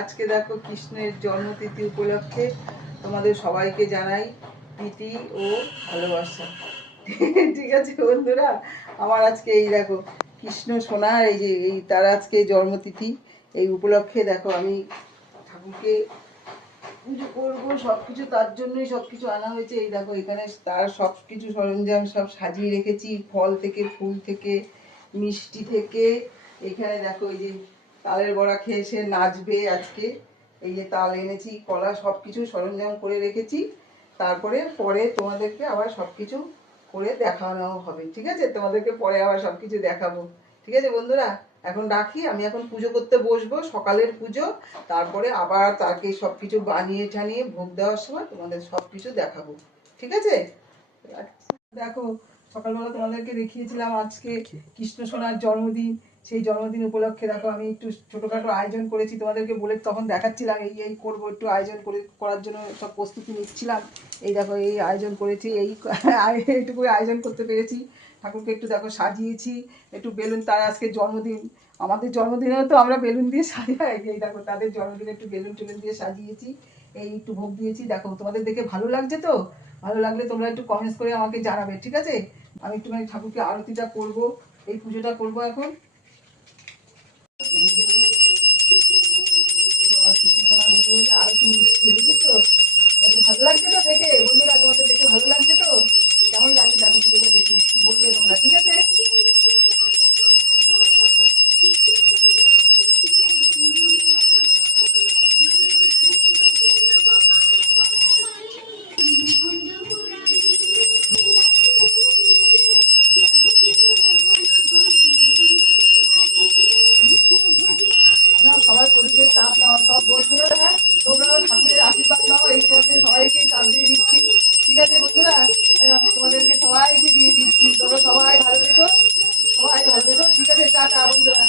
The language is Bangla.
আজকে দেখো কৃষ্ণের জন্মতিথি উপলক্ষে তোমাদের সবাইকে জানাই প্রীতি ও ভালোবাসা। ঠিক আছে বন্ধুরা, আমার আজকে এই দেখো কৃষ্ণ সোনার এই তার আজকে জন্মতিথি, এই উপলক্ষে দেখো আমি ঠাকুরকে পুজো করবো, সবকিছু তার জন্যই সবকিছু আনা হয়েছে। এই দেখো এখানে তার সব কিছু সরঞ্জাম সব সাজিয়ে রেখেছি, ফল থেকে ফুল থেকে মিষ্টি থেকে। এখানে দেখো এই যে তালের বড়া খেয়ে সে নাচবে আজকে, এই যে তাল এনেছি, কলা, সব কিছু সরঞ্জাম করে রেখেছি। তারপরে পরে তোমাদেরকে আবার সব কিছু করে দেখানো হবে, ঠিক আছে? তোমাদেরকে পরে আবার সব কিছু দেখাবো, ঠিক আছে বন্ধুরা? এখন রাখি, আমি এখন পুজো করতে বসবো, সকালের পুজো। তারপরে আবার তাকে সব কিছু বানিয়ে টানিয়ে ভোগ দেওয়ার সময় তোমাদের সব কিছু দেখাবো, ঠিক আছে? দেখো সকালবেলা তোমাদেরকে দেখিয়েছিলাম আজকে কৃষ্ণ সোনার জন্মদিন। সেই জন্মদিন উপলক্ষে দেখো আমি একটু ছোটোখাটো আয়োজন করেছি, তোমাদেরকে বলে তখন দেখাচ্ছিলাম এই এই করবো, একটু আয়োজন করার জন্য সব প্রস্তুতি নিচ্ছিলাম। এই দেখো এই আয়োজন করেছি, এই এইটুকু আয়োজন করতে পেরেছি। ঠাকুরকে একটু দেখো সাজিয়েছি, একটু বেলুন, তার আজকে জন্মদিন। আমাদের জন্মদিনেও তো আমরা বেলুন দিয়ে সাজাই, এই দেখো তাদের জন্মদিনে একটু বেলুন টেলুন দিয়ে সাজিয়েছি, এই একটু ভোগ দিয়েছি। দেখো তোমাদের দেখে ভালো লাগছে তো? ভালো লাগলে তোমরা একটু কমেন্টস করে আমাকে জানাবে, ঠিক আছে? আমি একটুখানি ঠাকুরকে আরতিটা করব, এই পুজোটা করব এখন। আরতি নিচ্ছে, দেখেছো? ভালো লাগছে তো দেখে বন্ধুরা? তোমাদের দেখে ভালো লাগছে তো? কেমন লাগছে দেখো পুজোটা দেখে, বলবে তোমরা, ঠিক আছে? সবাই প্রদীপের চাপ নাও, সব বন্ধুরা তোমরাও ঠাকুরের আশীর্বাদ নাও, এই তোমাদের সবাইকেই চাপ দিয়ে দিচ্ছি, ঠিক আছে বন্ধুরা? তোমাদেরকে সবাইকে দিয়ে দিচ্ছি, তোমরা সবাই ভালো থেকো, সবাই ভালো থেকো, ঠিক আছে? টাটা বন্ধুরা।